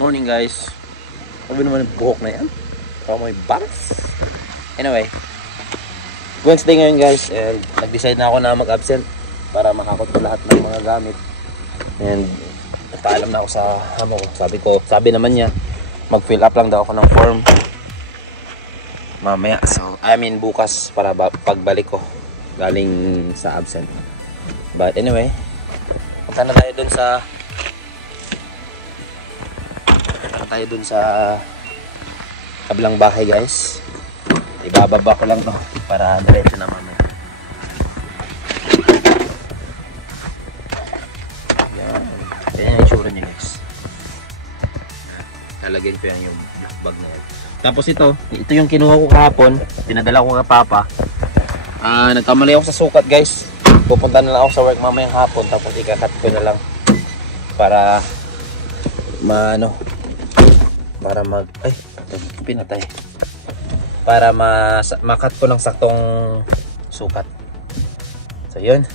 Morning guys. Sabi naman yung buhok na yan. Baka may bangs. Anyway, Wednesday ngayon guys. And nag-decide na ako na mag-absent para makakot ko lahat ng mga gamit. And nagpaalam na ako sa sabi naman niya mag-fill up lang daw ako ng form mamaya. So, bukas para pagbalik ko galing sa absent. But anyway, punta na tayo dun sa kabilang bahay guys. Ibababa ko lang to para diretso na mamaya. Yan yung itsura niya guys. Lalagyan ko yan yung black bag na yan. Tapos ito yung kinuha ko kahapon, pinadala ko kay Papa. Nagkamali ako sa sukat guys. Pupunta na lang ako sa work mamayang hapon, tapos ikakat ko na lang para makat ko ng saktong sukat. So yun,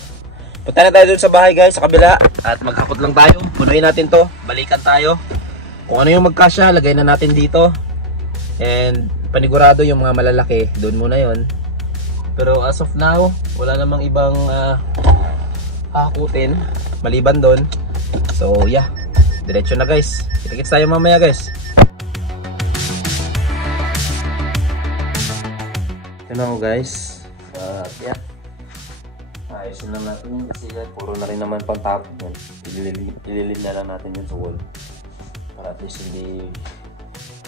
punta na tayo dun sa bahay guys, sa kabila, at maghakot lang tayo. Punuin natin to, balikan tayo. Kung ano yung magkasya, lagay na natin dito. And panigurado yung mga malalaki, dun muna yon. Pero as of now, wala namang ibang hakutin maliban doon. So yeah, diretso na guys. Kita-kits tayo mamaya guys. Ito na ako guys. Yeah, ayusin lang natin yun kasi puro na rin naman pang top yan. Ililin na lang natin yun sa wall para at least hindi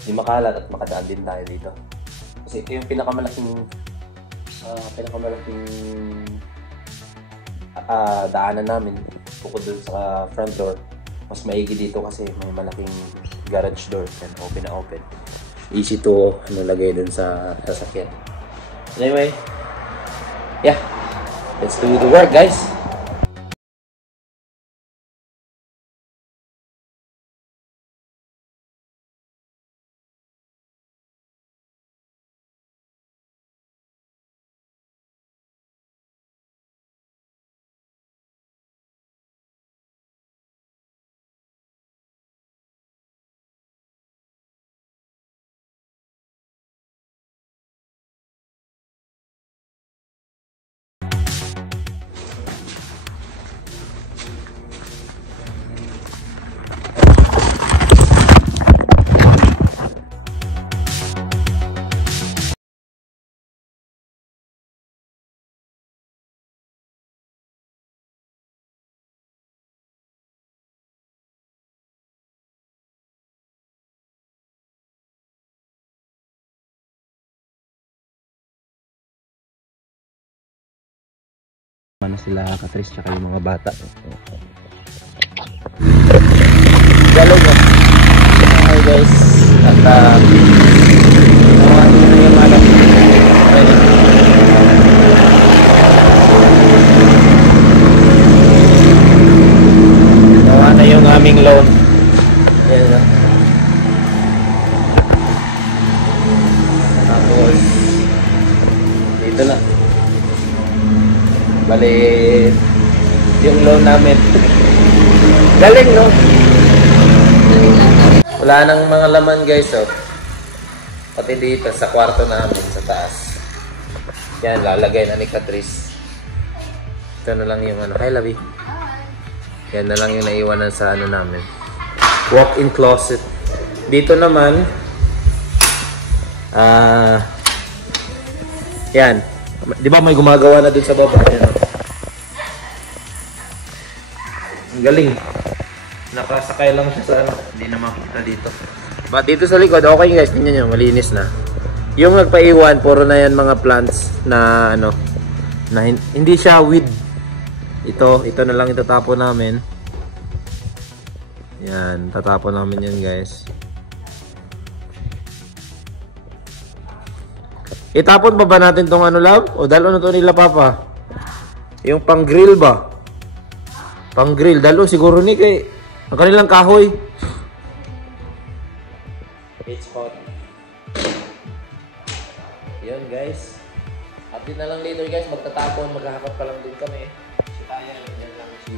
makalat at makadaan din tayo dito. Kasi ito yung pinakamalaking daanan namin bukod dun sa front door. Mas maigi dito kasi may malaking garage door and open na open. Easy to nalagay dun sa sasakyan. Anyway, yeah, let's do the work guys. Mana sila Katris tsaka yung mga bata. Galaw mo. Hi guys. At yung alam. Nawa na yung aming loan. Ayan na. Tapos dito na. Bali, yung loan namin. Galing, no? Wala nang mga laman, guys, oh. Pati dito, sa kwarto namin, sa taas. Yan, lalagay na ni Katris. Ito na lang yung Hi, Labi. Yan na lang yung naiwanan sa namin. Walk-in closet. Dito naman, yan. Di ba may gumagawa na dun sa baba? Yan, oh. Ang galing. Nakasakay lang siya sa hindi na makita dito. But dito sa likod, okay guys, tingnan nyo, malinis na. Yung nagpaiwan, puro na yan mga plants na na hindi siya weed. Ito na lang itatapon namin. Yan, tatapon namin yan guys. Itapon pa ba natin tong love? O dalo na to nila Papa? Yung pang grill ba? Pang grill, dalo siguro ni kay ang kanilang kahoy. It's hot. Yun guys. Update na lang later guys, magtatapon, maghahakot pa lang din kami. Si Taya, yan lang si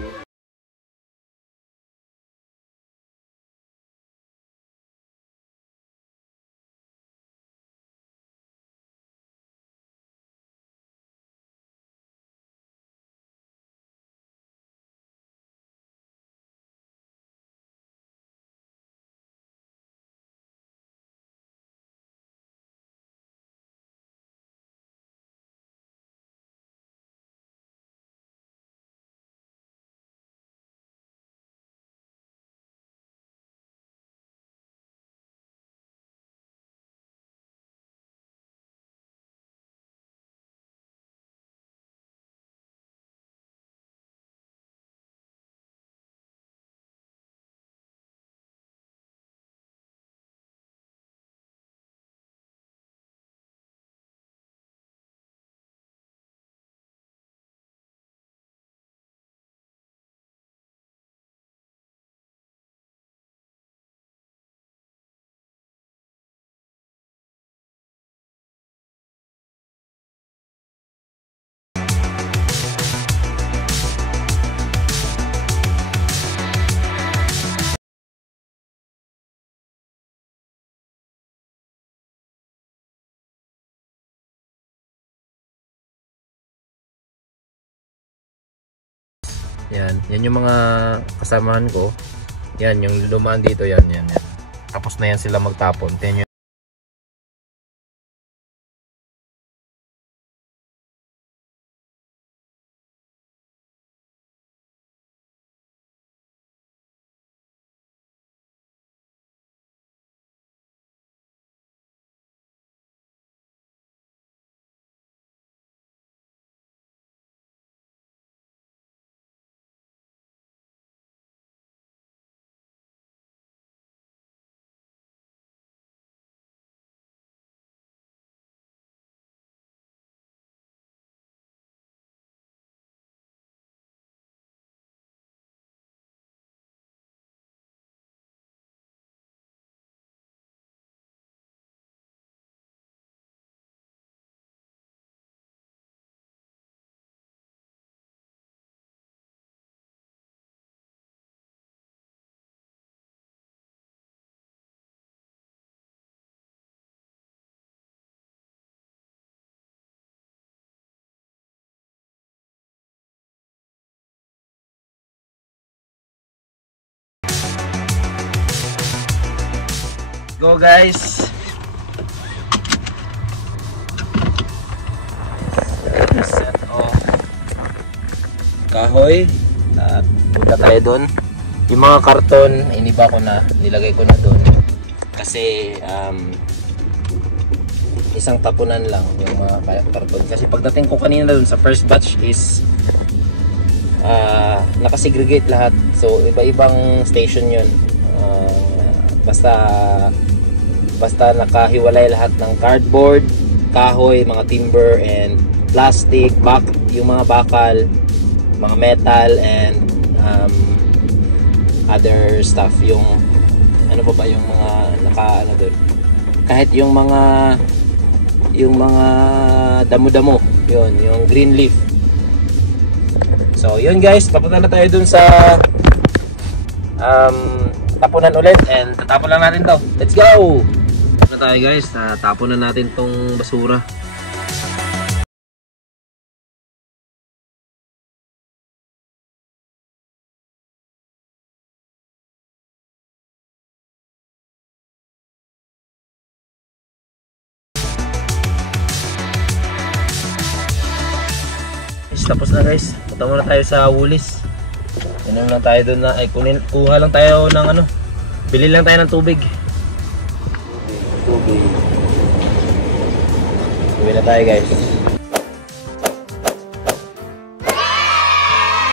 Yan yung mga kasamahan ko. Yan, yung lumaan dito, yan. Tapos na yan sila magtapon. Yan yung go guys. Set off kahoy at punta tayo doon. Yung mga karton iniba ko na, nilagay ko na doon kasi isang tapunan lang yung mga karton kasi pagdating ko kanina doon sa first batch is nakasegregate lahat, so iba-ibang station yun. Basta nakahiwalay lahat ng cardboard, kahoy, mga timber and plastic, yung mga bakal, mga metal and other stuff. Yung ano pa ba yung mga ano doon, kahit yung mga damo-damo, yun, yung green leaf. So yun guys, papunta na tayo dun sa tapunan ulit and tatapon lang natin to. Let's go! Tapos na tayo guys, tatapon na natin tong basura. Tapos na guys, punta muna tayo sa Woolies. Inom lang tayo doon na, kuha lang tayo ng ano, bili lang tayo ng tubig. Uwi na tayo guys.